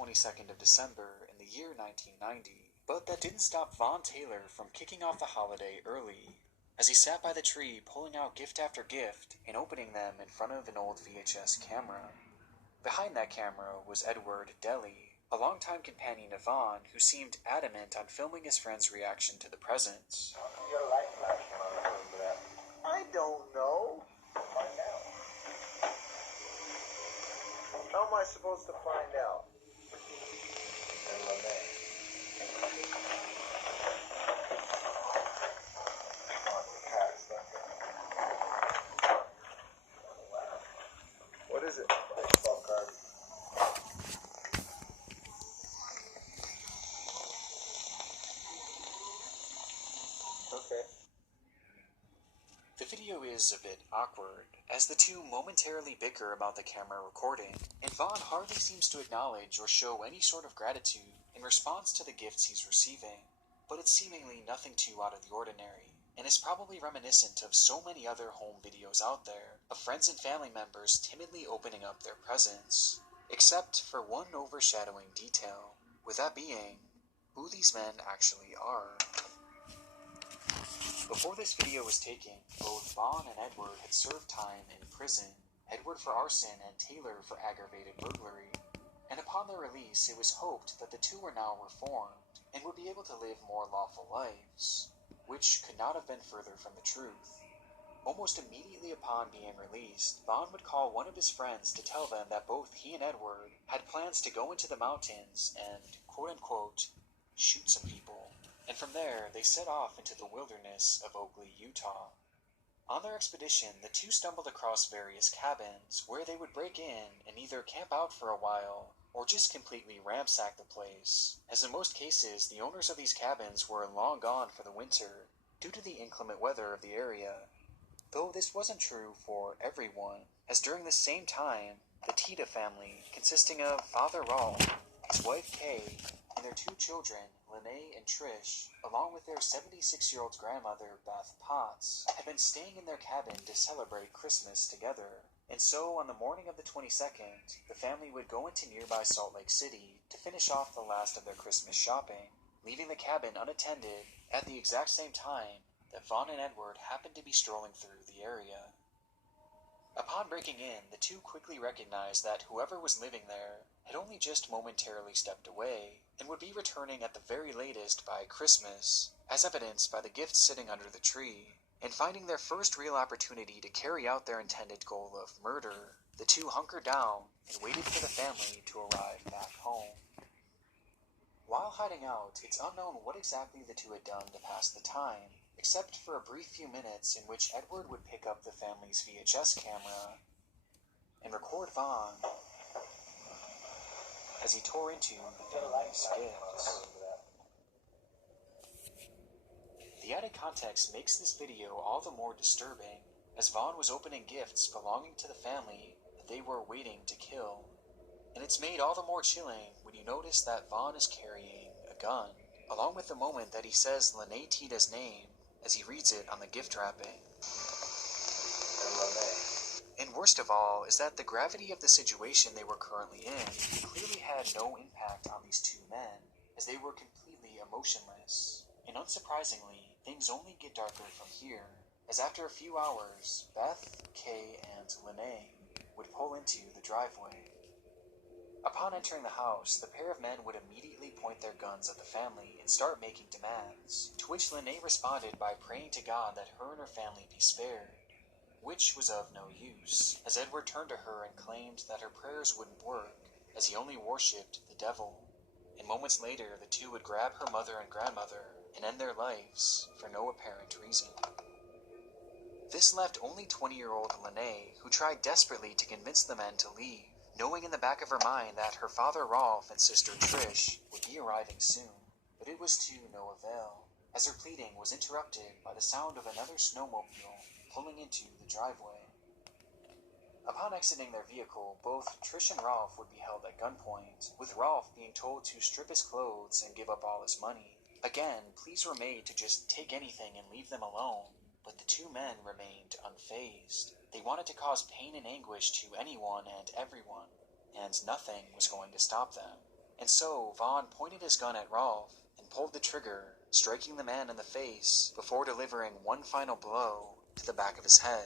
22nd of December in the year 1990, but that didn't stop Von Taylor from kicking off the holiday early, as he sat by the tree pulling out gift after gift and opening them in front of an old VHS camera. Behind that camera was Edward Deli, a longtime companion of Von who seemed adamant on filming his friend's reaction to the presents. I don't know. Find out. How am I supposed to find out? And LeMay. What is it? Baseball card. Okay. The video is a bit awkward, as the two momentarily bicker about the camera recording, and Vaughn hardly seems to acknowledge or show any sort of gratitude in response to the gifts he's receiving, but it's seemingly nothing too out of the ordinary, and is probably reminiscent of so many other home videos out there of friends and family members timidly opening up their presents, except for one overshadowing detail, with that being who these men actually are. Before this video was taken, both Vaughn and Edward had served time in prison, Edward for arson and Taylor for aggravated burglary, and upon their release it was hoped that the two were now reformed and would be able to live more lawful lives, which could not have been further from the truth. Almost immediately upon being released, Vaughn would call one of his friends to tell them that both he and Edward had plans to go into the mountains and, quote-unquote, shoot some people. And from there, they set off into the wilderness of Oakley, Utah. On their expedition, the two stumbled across various cabins where they would break in and either camp out for a while or just completely ransack the place, as in most cases, the owners of these cabins were long gone for the winter due to the inclement weather of the area. Though this wasn't true for everyone, as during the same time, the Tita family, consisting of Father Rolf, his wife Kay, and their two children, Lene and Trish, along with their 76-year-old grandmother, Beth Potts, had been staying in their cabin to celebrate Christmas together. And so, on the morning of the 22nd, the family would go into nearby Salt Lake City to finish off the last of their Christmas shopping, leaving the cabin unattended at the exact same time that Vaughn and Edward happened to be strolling through the area. Upon breaking in, the two quickly recognized that whoever was living there had only just momentarily stepped away, and would be returning at the very latest by Christmas, as evidenced by the gifts sitting under the tree. And finding their first real opportunity to carry out their intended goal of murder, the two hunkered down and waited for the family to arrive back home. While hiding out, it's unknown what exactly the two had done to pass the time, except for a brief few minutes in which Edward would pick up the family's VHS camera and record Vaughn as he tore into the family's gifts. The added context makes this video all the more disturbing, as Vaughn was opening gifts belonging to the family that they were waiting to kill. And it's made all the more chilling when you notice that Vaughn is carrying a gun, along with the moment that he says Lene Tita's name as he reads it on the gift wrapping. And worst of all is that the gravity of the situation they were currently in clearly had no impact on these two men, as they were completely emotionless. And unsurprisingly, things only get darker from here, as after a few hours, Beth, Kay, and Lene would pull into the driveway. Upon entering the house, the pair of men would immediately point their guns at the family and start making demands, to which Lene responded by praying to God that her and her family be spared, which was of no use, as Edward turned to her and claimed that her prayers wouldn't work, as he only worshipped the devil. And moments later, the two would grab her mother and grandmother and end their lives for no apparent reason. This left only 20-year-old Lene, who tried desperately to convince the men to leave, knowing in the back of her mind that her father Rolf and sister Trish would be arriving soon. But it was to no avail, as her pleading was interrupted by the sound of another snowmobile pulling into the driveway. Upon exiting their vehicle, both Trish and Rolf would be held at gunpoint, with Rolf being told to strip his clothes and give up all his money. Again, pleas were made to just take anything and leave them alone, but the two men remained unfazed. They wanted to cause pain and anguish to anyone and everyone, and nothing was going to stop them. And so Vaughn pointed his gun at Rolf and pulled the trigger, striking the man in the face before delivering one final blow to the back of his head.